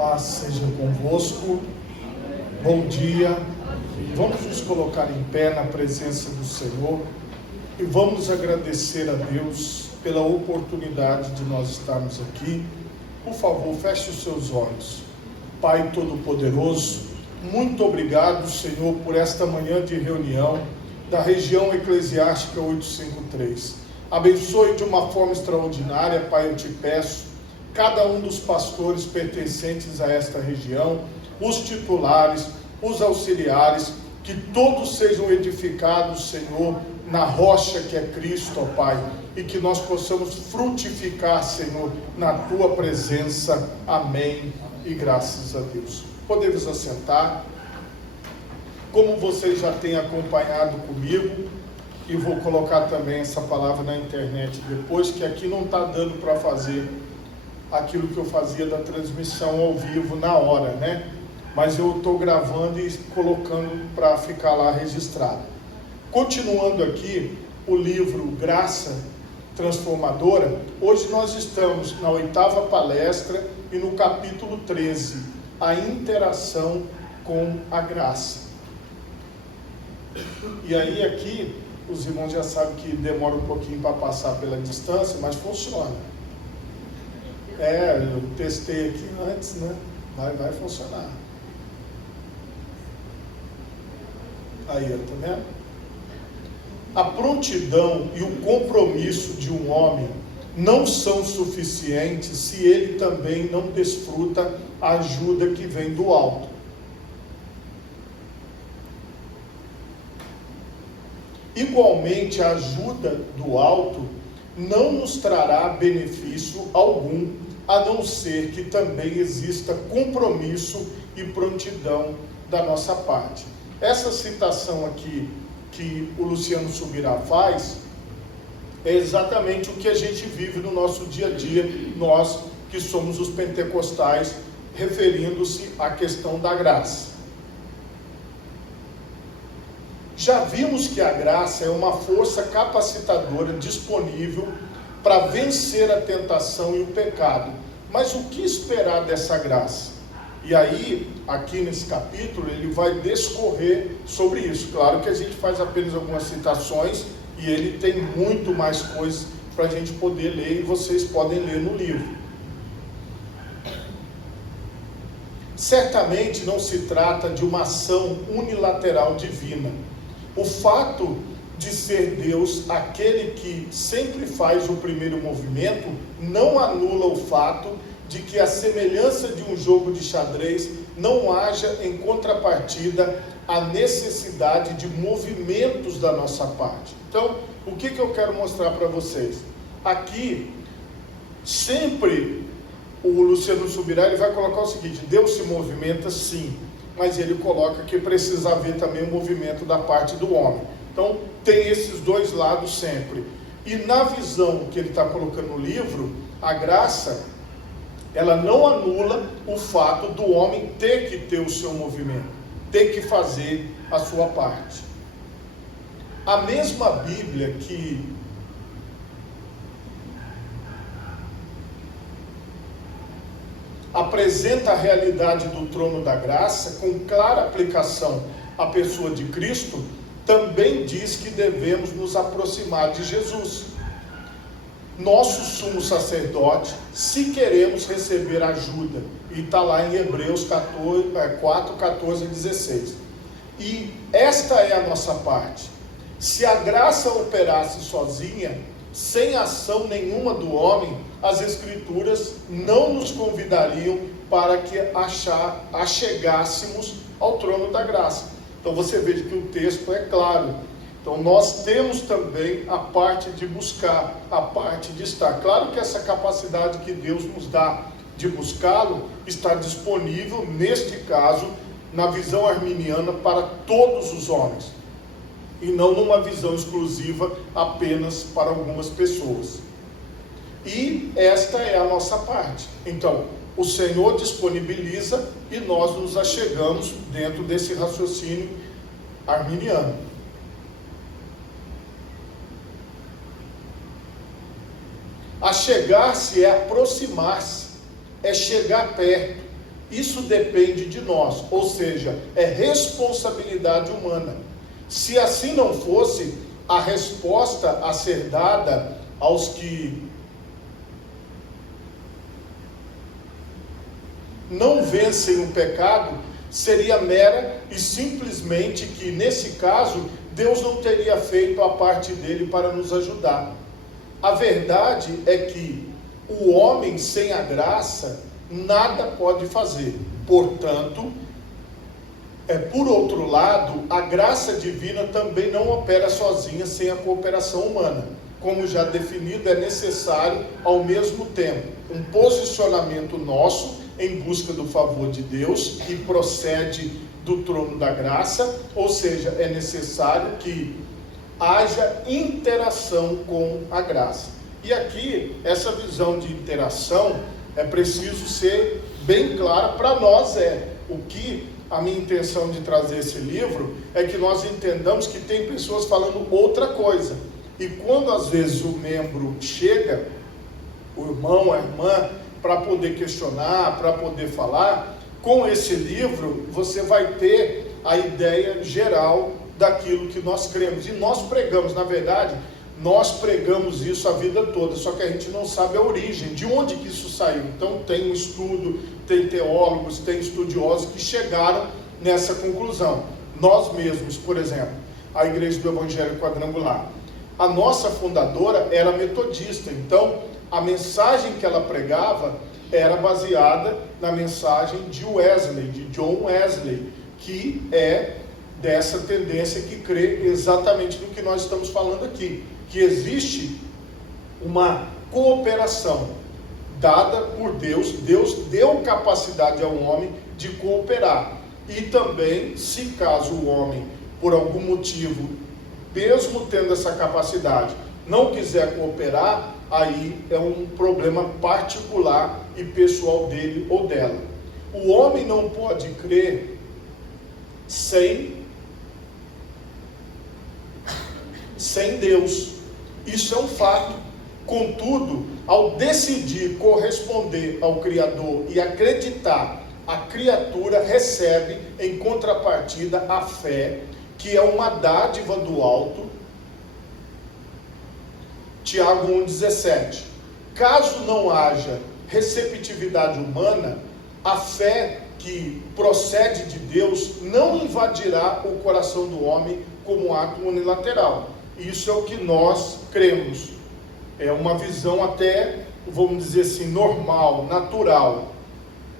Paz seja convosco, bom dia. Vamos nos colocar em pé na presença do Senhor e vamos agradecer a Deus pela oportunidade de nós estarmos aqui. Por favor, feche os seus olhos. Pai Todo-Poderoso, muito obrigado, Senhor, por esta manhã de reunião da região eclesiástica 853. Abençoe de uma forma extraordinária, Pai, eu te peço, cada um dos pastores pertencentes a esta região, os titulares, os auxiliares, que todos sejam edificados, Senhor, na rocha que é Cristo, ó Pai, e que nós possamos frutificar, Senhor, na Tua presença. Amém e graças a Deus. Podemos assentar. Como vocês já têm acompanhado comigo, e vou colocar também essa palavra na internet depois, que aqui não está dando para fazer aquilo que eu fazia da transmissão ao vivo na hora, né? Mas eu estou gravando e colocando para ficar lá registrado. Continuando aqui, o livro Graça Transformadora, hoje nós estamos na 8ª palestra e no capítulo 13, a interação com a graça. E aí aqui, os irmãos já sabem que demora um pouquinho para passar pela distância, mas funciona. Eu testei aqui antes, né? Vai funcionar. Aí, tá vendo? A prontidão e o compromisso de um homem não são suficientes se ele também não desfruta a ajuda que vem do alto. Igualmente, a ajuda do alto não nos trará benefício algum, a não ser que também exista compromisso e prontidão da nossa parte. Essa citação aqui que o Luciano Subirá faz é exatamente o que a gente vive no nosso dia a dia, nós que somos os pentecostais, referindo-se à questão da graça. Já vimos que a graça é uma força capacitadora disponível para vencer a tentação e o pecado. Mas o que esperar dessa graça? E aí, aqui nesse capítulo, ele vai discorrer sobre isso. Claro que a gente faz apenas algumas citações e ele tem muito mais coisas para a gente poder ler e vocês podem ler no livro. Certamente não se trata de uma ação unilateral divina. O fato de ser Deus aquele que sempre faz o primeiro movimento não anula o fato de que a semelhança de um jogo de xadrez não haja em contrapartida a necessidade de movimentos da nossa parte. Então, o que eu quero mostrar para vocês? Aqui, sempre o Luciano Subirá ele vai colocar o seguinte: Deus se movimenta sim, mas ele coloca que precisa haver também o movimento da parte do homem. Então, tem esses dois lados sempre. E na visão que ele está colocando no livro, a graça, ela não anula o fato do homem ter que ter o seu movimento, ter que fazer a sua parte. A mesma Bíblia que apresenta a realidade do trono da graça com clara aplicação à pessoa de Cristo, também diz que devemos nos aproximar de Jesus, nosso sumo sacerdote, se queremos receber ajuda. E está lá em Hebreus 4, 14 e 16. E esta é a nossa parte. Se a graça operasse sozinha, sem ação nenhuma do homem, as Escrituras não nos convidariam para que achegássemos ao trono da graça. Então você veja que o texto é claro. Então nós temos também a parte de buscar, a parte de estar. Claro que essa capacidade que Deus nos dá de buscá-lo está disponível, neste caso, na visão arminiana para todos os homens. E não numa visão exclusiva apenas para algumas pessoas. E esta é a nossa parte. Então, o Senhor disponibiliza e nós nos achegamos dentro desse raciocínio arminiano. Achegar-se é aproximar-se, é chegar perto, isso depende de nós, ou seja, é responsabilidade humana. Se assim não fosse, a resposta a ser dada aos que não vencem o pecado seria mera e simplesmente que, nesse caso, Deus não teria feito a parte dele para nos ajudar. A verdade é que o homem sem a graça nada pode fazer. Portanto, por outro lado, a graça divina também não opera sozinha sem a cooperação humana. Como já definido, é necessário, ao mesmo tempo, um posicionamento nosso em busca do favor de Deus, que procede do trono da graça, ou seja, é necessário que haja interação com a graça. E aqui, essa visão de interação é preciso ser bem clara para nós. O que a minha intenção de trazer esse livro é que nós entendamos que tem pessoas falando outra coisa. E quando às vezes o membro chega, o irmão, a irmã, para poder questionar, para poder falar, com esse livro você vai ter a ideia geral daquilo que nós cremos. E nós pregamos, na verdade, nós pregamos isso a vida toda, só que a gente não sabe a origem, de onde que isso saiu. Então tem um estudo, tem teólogos, tem estudiosos que chegaram nessa conclusão. Nós mesmos, por exemplo, a Igreja do Evangelho Quadrangular, a nossa fundadora era metodista, então a mensagem que ela pregava era baseada na mensagem de Wesley, de John Wesley, que é dessa tendência que crê exatamente no que nós estamos falando aqui, que existe uma cooperação dada por Deus. Deus deu capacidade ao homem de cooperar, e também, se caso o homem, por algum motivo, mesmo tendo essa capacidade, não quiser cooperar, aí é um problema particular e pessoal dele ou dela. O homem não pode crer sem Deus. Isso é um fato. Contudo, ao decidir corresponder ao Criador e acreditar, a criatura recebe em contrapartida a fé, que é uma dádiva do alto. Tiago 1,17. Caso não haja receptividade humana, a fé que procede de Deus não invadirá o coração do homem como ato unilateral. Isso é o que nós cremos. É uma visão até, vamos dizer assim, normal, natural.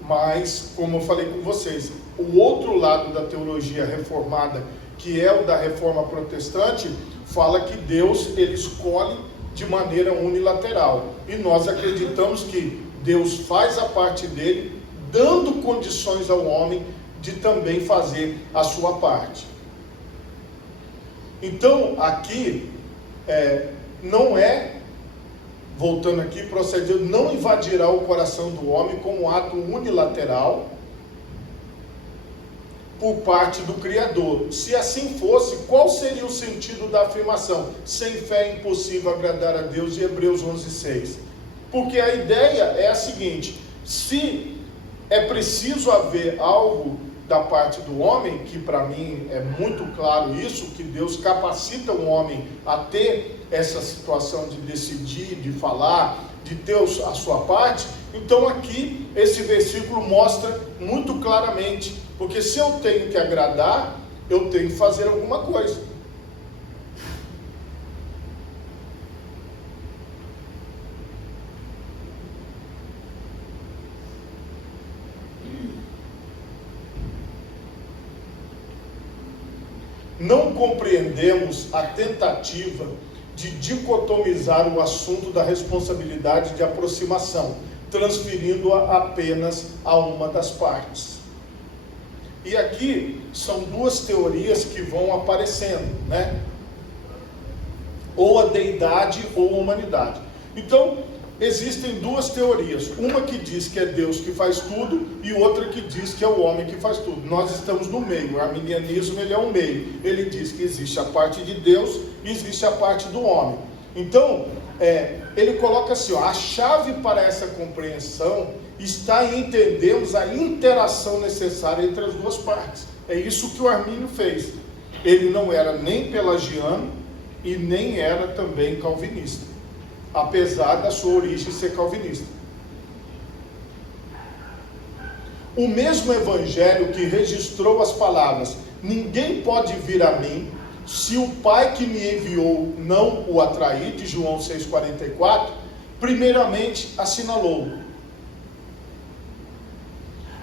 Mas, como eu falei com vocês, o outro lado da teologia reformada, que é o da reforma protestante, fala que Deus, ele escolhe de maneira unilateral. E nós acreditamos que Deus faz a parte dele, dando condições ao homem de também fazer a sua parte. Então, aqui, não é, voltando aqui, procedendo, não invadirá o coração do homem como ato unilateral por parte do Criador. Se assim fosse, qual seria o sentido da afirmação? Sem fé é impossível agradar a Deus, de Hebreus 11:6. Porque a ideia é a seguinte: se é preciso haver algo da parte do homem, que para mim é muito claro isso, que Deus capacita o homem a ter essa situação de decidir, de falar, de ter a sua parte. Então aqui esse versículo mostra muito claramente, porque se eu tenho que agradar, eu tenho que fazer alguma coisa. Não compreendemos a tentativa de dicotomizar o assunto da responsabilidade de aproximação, transferindo-a apenas a uma das partes. E aqui são duas teorias que vão aparecendo, né? Ou a deidade ou a humanidade. Então, existem duas teorias. Uma que diz que é Deus que faz tudo e outra que diz que é o homem que faz tudo. Nós estamos no meio. O arminianismo, ele é um meio. Ele diz que existe a parte de Deus e existe a parte do homem. Então, ele coloca assim, ó, a chave para essa compreensão está em entendermos a interação necessária entre as duas partes. É isso que o Armínio fez. Ele não era nem pelagiano e nem era também calvinista, apesar da sua origem ser calvinista. O mesmo evangelho que registrou as palavras: ninguém pode vir a mim se o Pai que me enviou não o atrair, de João 6,44, primeiramente assinalou: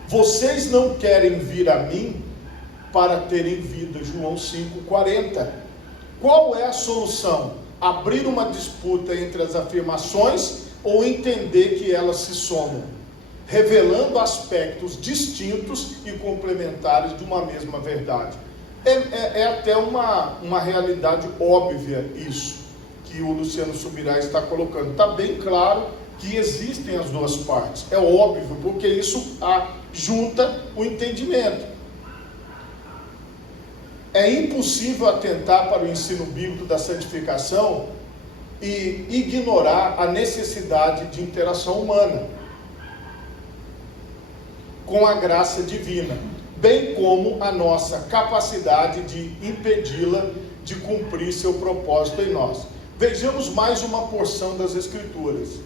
vocês não querem vir a mim para terem vida, João 5,40. Qual é a solução? Abrir uma disputa entre as afirmações ou entender que elas se somam, revelando aspectos distintos e complementares de uma mesma verdade? É até uma realidade óbvia isso que o Luciano Subirá está colocando. Está bem claro que existem as duas partes. É óbvio, porque isso junta o entendimento. É impossível atentar para o ensino bíblico da santificação e ignorar a necessidade de interação humana com a graça divina, bem como a nossa capacidade de impedi-la de cumprir seu propósito em nós. Vejamos mais uma porção das Escrituras.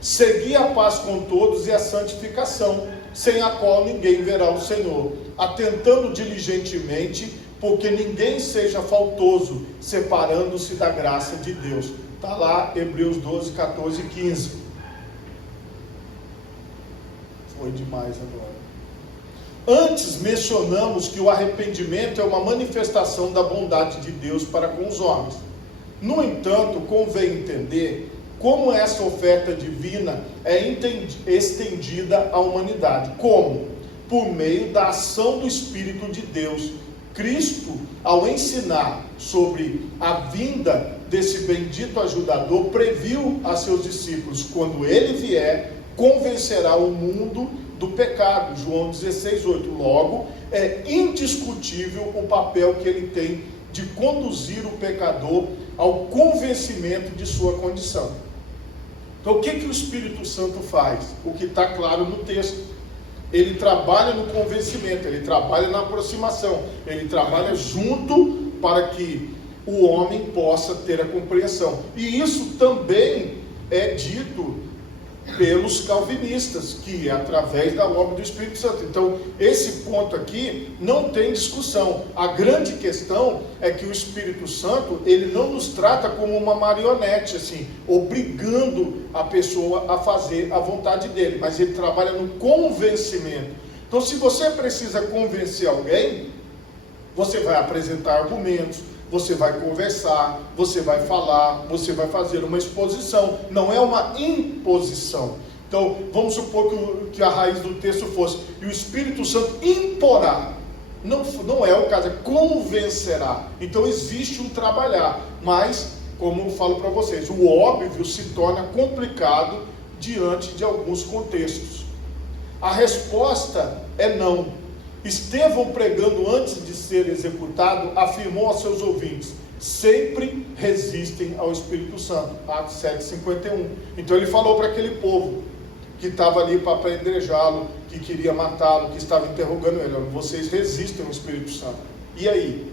Segui a paz com todos e a santificação, sem a qual ninguém verá o Senhor, atentando diligentemente, porque ninguém seja faltoso, separando-se da graça de Deus. Está lá, Hebreus 12, 14 e 15. Foi demais agora. Antes mencionamos que o arrependimento é uma manifestação da bondade de Deus para com os homens. No entanto, convém entender como essa oferta divina é estendida à humanidade. Como? Por meio da ação do Espírito de Deus. Cristo, ao ensinar sobre a vinda desse bendito ajudador, previu a seus discípulos: quando ele vier, convencerá o mundo do pecado. João 16:8. Logo, é indiscutível o papel que ele tem de conduzir o pecador ao convencimento de sua condição. Então, o que o Espírito Santo faz? O que está claro no texto. Ele trabalha no convencimento, ele trabalha na aproximação, ele trabalha junto para que o homem possa ter a compreensão. E isso também é dito pelos calvinistas, que é através da obra do Espírito Santo. Então, esse ponto aqui não tem discussão. A grande questão é que o Espírito Santo, ele não nos trata como uma marionete, assim, obrigando a pessoa a fazer a vontade dele, mas ele trabalha no convencimento. Então, se você precisa convencer alguém, você vai apresentar argumentos, você vai conversar, você vai falar, você vai fazer uma exposição, não é uma imposição. Então, vamos supor que a raiz do texto fosse: e o Espírito Santo imporá. Não é o caso, é convencerá. Então, existe um trabalhar, mas, como eu falo para vocês, o óbvio se torna complicado diante de alguns contextos. A resposta é não. Estevão, pregando antes de ser executado, afirmou aos seus ouvintes: sempre resistem ao Espírito Santo. Atos 7:51. Então ele falou para aquele povo que estava ali para apedrejá-lo, que queria matá-lo, que estava interrogando ele: vocês resistem ao Espírito Santo. E aí?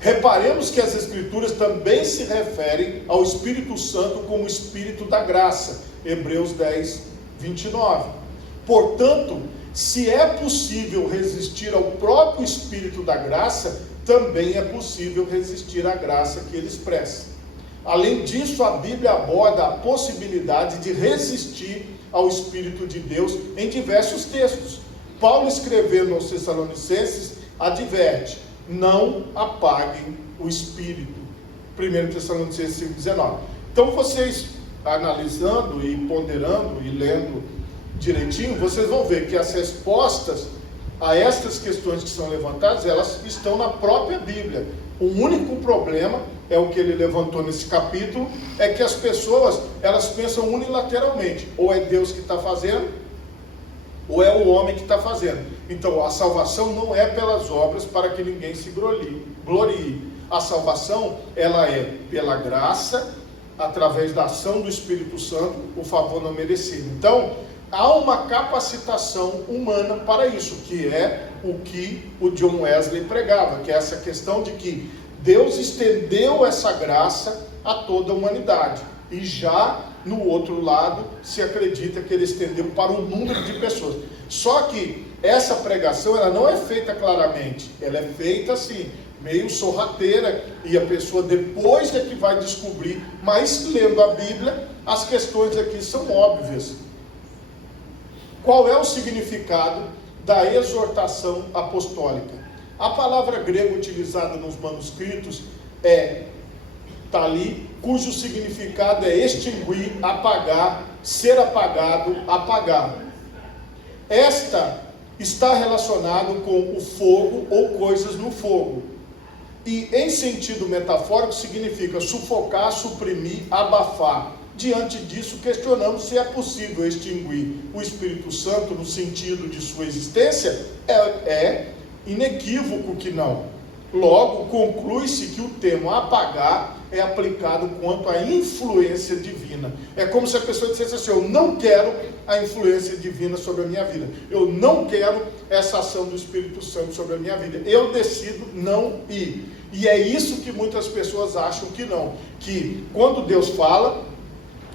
Reparemos que as Escrituras também se referem ao Espírito Santo como Espírito da graça. Hebreus 10:29. Portanto, se é possível resistir ao próprio Espírito da graça, também é possível resistir à graça que ele expressa. Além disso, a Bíblia aborda a possibilidade de resistir ao Espírito de Deus em diversos textos. Paulo, escrevendo aos Tessalonicenses, adverte: não apaguem o Espírito. 1 Tessalonicenses 5:19. Então, vocês analisando e ponderando e lendo direitinho, vocês vão ver que as respostas a estas questões que são levantadas, elas estão na própria Bíblia. O único problema é o que ele levantou nesse capítulo, é que as pessoas, elas pensam unilateralmente: ou é Deus que está fazendo, ou é o homem que está fazendo. Então, a salvação não é pelas obras, para que ninguém se glorie. a salvação, ela é pela graça, através da ação do Espírito Santo, o favor não merecido. Então, há uma capacitação humana para isso, que é o que o John Wesley pregava, que é essa questão de que Deus estendeu essa graça a toda a humanidade. E já no outro lado, se acredita que ele estendeu para um número de pessoas. Só que essa pregação, ela não é feita claramente, ela é feita assim, meio sorrateira, e a pessoa depois é que vai descobrir, mas lendo a Bíblia, as questões aqui são óbvias. Qual é o significado da exortação apostólica? A palavra grega utilizada nos manuscritos está ali, cujo significado é extinguir, apagar, ser apagado, apagar. Esta está relacionado com o fogo ou coisas no fogo. E em sentido metafórico significa sufocar, suprimir, abafar. Diante disso, questionamos se é possível extinguir o Espírito Santo no sentido de sua existência. É inequívoco que não. Logo, conclui-se que o termo apagar é aplicado quanto à influência divina. É como se a pessoa dissesse assim: eu não quero a influência divina sobre a minha vida, eu não quero essa ação do Espírito Santo sobre a minha vida, eu decido não ir. E é isso que muitas pessoas acham que não, que quando Deus fala,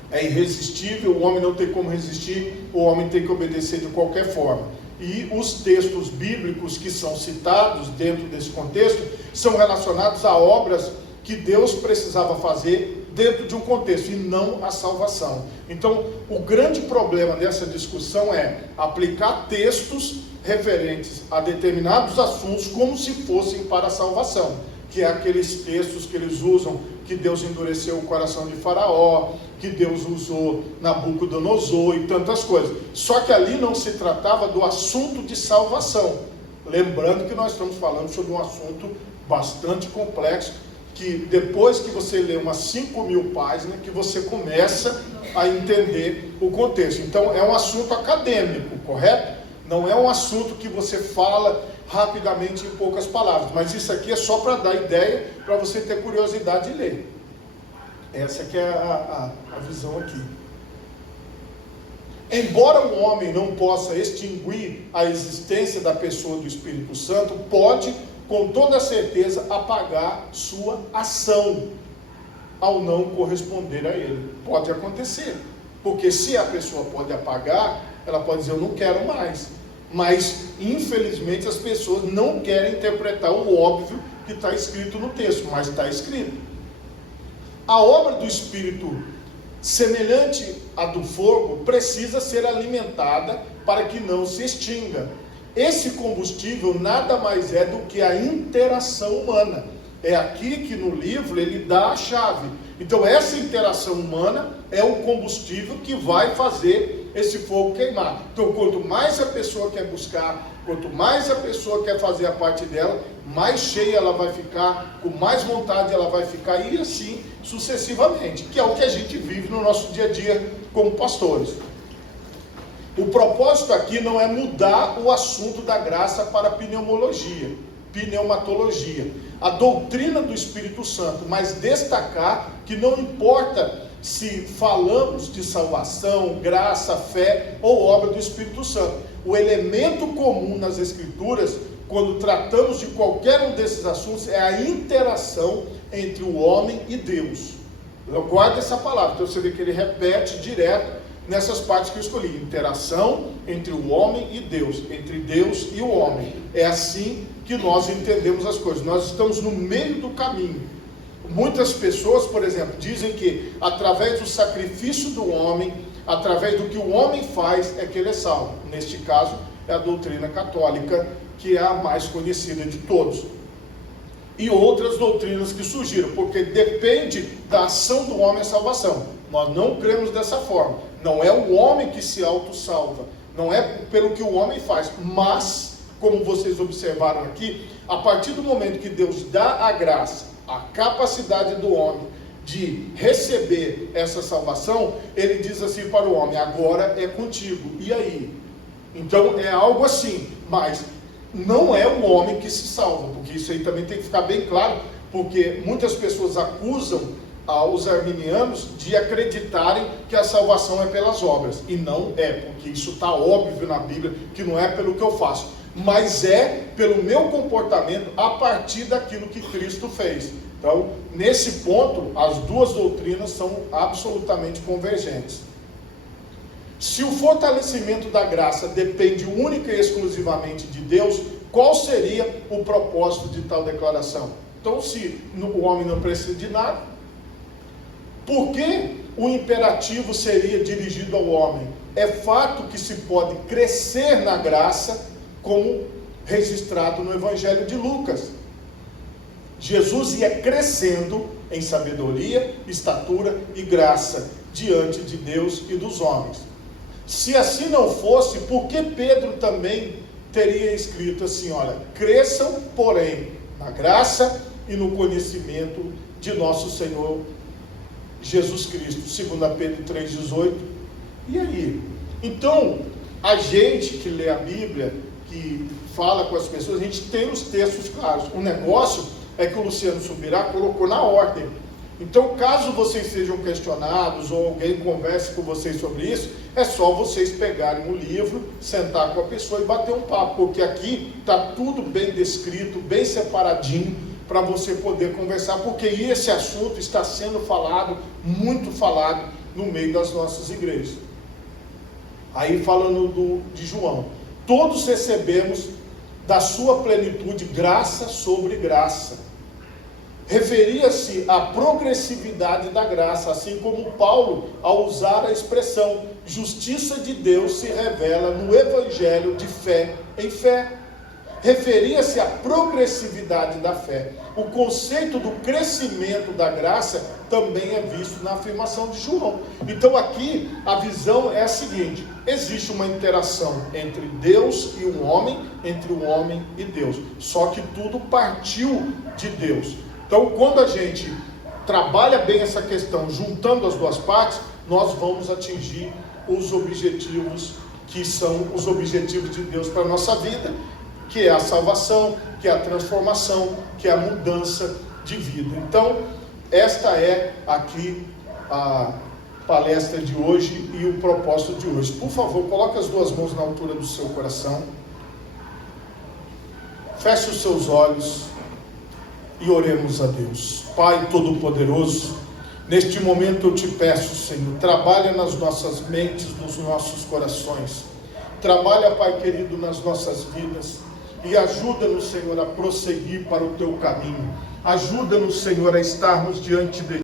é irresistível, o homem não tem como resistir, o homem tem que obedecer de qualquer forma. E os textos bíblicos que são citados dentro desse contexto são relacionados a obras que Deus precisava fazer dentro de um contexto, e não a salvação. Então, o grande problema dessa discussão é aplicar textos referentes a determinados assuntos como se fossem para a salvação, que é aqueles textos que eles usam, que Deus endureceu o coração de Faraó, que Deus usou Nabucodonosor e tantas coisas. Só que ali não se tratava do assunto de salvação. Lembrando que nós estamos falando sobre um assunto bastante complexo, que depois que você lê umas 5.000 páginas, que você começa a entender o contexto. Então é um assunto acadêmico, correto? Não é um assunto que você fala rapidamente em poucas palavras, mas isso aqui é só para dar ideia, para você ter curiosidade de ler. Essa que é a visão aqui. Embora o homem não possa extinguir a existência da pessoa do Espírito Santo, pode, com toda certeza, apagar sua ação ao não corresponder a ele. Pode acontecer, porque se a pessoa pode apagar, ela pode dizer: eu não quero mais. Mas, infelizmente, as pessoas não querem interpretar o óbvio que está escrito no texto, mas está escrito. A obra do Espírito, semelhante à do fogo, precisa ser alimentada para que não se extinga. Esse combustível nada mais é do que a interação humana. É aqui que no livro ele dá a chave. Então essa interação humana é o combustível que vai fazer esse fogo queimar. Então quanto mais a pessoa quer buscar, quanto mais a pessoa quer fazer a parte dela, mais cheia ela vai ficar, com mais vontade ela vai ficar, e assim sucessivamente, que é o que a gente vive no nosso dia a dia como pastores. O propósito aqui não é mudar o assunto da graça para pneumatologia, a doutrina do Espírito Santo, mas destacar que não importa se falamos de salvação, graça, fé ou obra do Espírito Santo. O elemento comum nas Escrituras, quando tratamos de qualquer um desses assuntos, é a interação entre o homem e Deus. Guarda essa palavra, então você vê que ele repete direto nessas partes que eu escolhi: interação entre o homem e Deus, entre Deus e o homem. É assim que nós entendemos as coisas. Nós estamos no meio do caminho. Muitas pessoas, por exemplo, dizem que através do sacrifício do homem, através do que o homem faz, é que ele é salvo. Neste caso, é a doutrina católica, que é a mais conhecida de todos. E outras doutrinas que surgiram, porque depende da ação do homem a salvação. Nós não cremos dessa forma. Não é o homem que se auto-salva, não é pelo que o homem faz, mas, como vocês observaram aqui, a partir do momento que Deus dá a graça, a capacidade do homem de receber essa salvação, ele diz assim para o homem: agora é contigo, e aí? Então é algo assim, mas não é o homem que se salva, porque isso aí também tem que ficar bem claro, Porque muitas pessoas acusam aos arminianos de acreditarem que a salvação é pelas obras, e não é, porque isso está óbvio na Bíblia, que não é pelo que eu faço, mas é pelo meu comportamento a partir daquilo que Cristo fez. Então, nesse ponto, as duas doutrinas são absolutamente convergentes. Se o fortalecimento da graça depende única e exclusivamente de Deus, qual seria o propósito de tal declaração? Então, se o homem não precisa de nada, por que o imperativo seria dirigido ao homem? É fato que se pode crescer na graça, como registrado no Evangelho de Lucas. Jesus ia crescendo em sabedoria, estatura e graça diante de Deus e dos homens. Se assim não fosse, por que Pedro também teria escrito assim, olha, cresçam, porém, na graça e no conhecimento de nosso Senhor Jesus Cristo, 2 Pedro 3,18. E aí? Então, a gente que lê a Bíblia, que fala com as pessoas, a gente tem os textos claros. O negócio é que o Luciano Subirá colocou na ordem. Então, caso vocês sejam questionados ou alguém converse com vocês sobre isso, é só vocês pegarem o livro, sentar com a pessoa e bater um papo, porque aqui está tudo bem descrito, bem separadinho, para você poder conversar, porque esse assunto está sendo falado, muito falado, no meio das nossas igrejas. Aí falando de João, todos recebemos da sua plenitude graça sobre graça. Referia-se à progressividade da graça, assim como Paulo, ao usar a expressão justiça de Deus se revela no evangelho de fé em fé. Referia-se à progressividade da fé. O conceito do crescimento da graça também é visto na afirmação de João. Então aqui a visão é a seguinte: existe uma interação entre Deus e o homem, entre o homem e Deus, só que tudo partiu de Deus. Então, quando a gente trabalha bem essa questão, juntando as duas partes, nós vamos atingir os objetivos que são os objetivos de Deus para a nossa vida, que é a salvação, que é a transformação, que é a mudança de vida. Então, esta é aqui a palestra de hoje e o propósito de hoje. Por favor, coloque as duas mãos na altura do seu coração. Feche os seus olhos e oremos a Deus. Pai Todo-Poderoso, neste momento eu te peço, Senhor, trabalha nas nossas mentes, nos nossos corações. Trabalha, Pai querido, nas nossas vidas. E ajuda-nos, Senhor, a prosseguir para o teu caminho. Ajuda-nos, Senhor, a estarmos diante de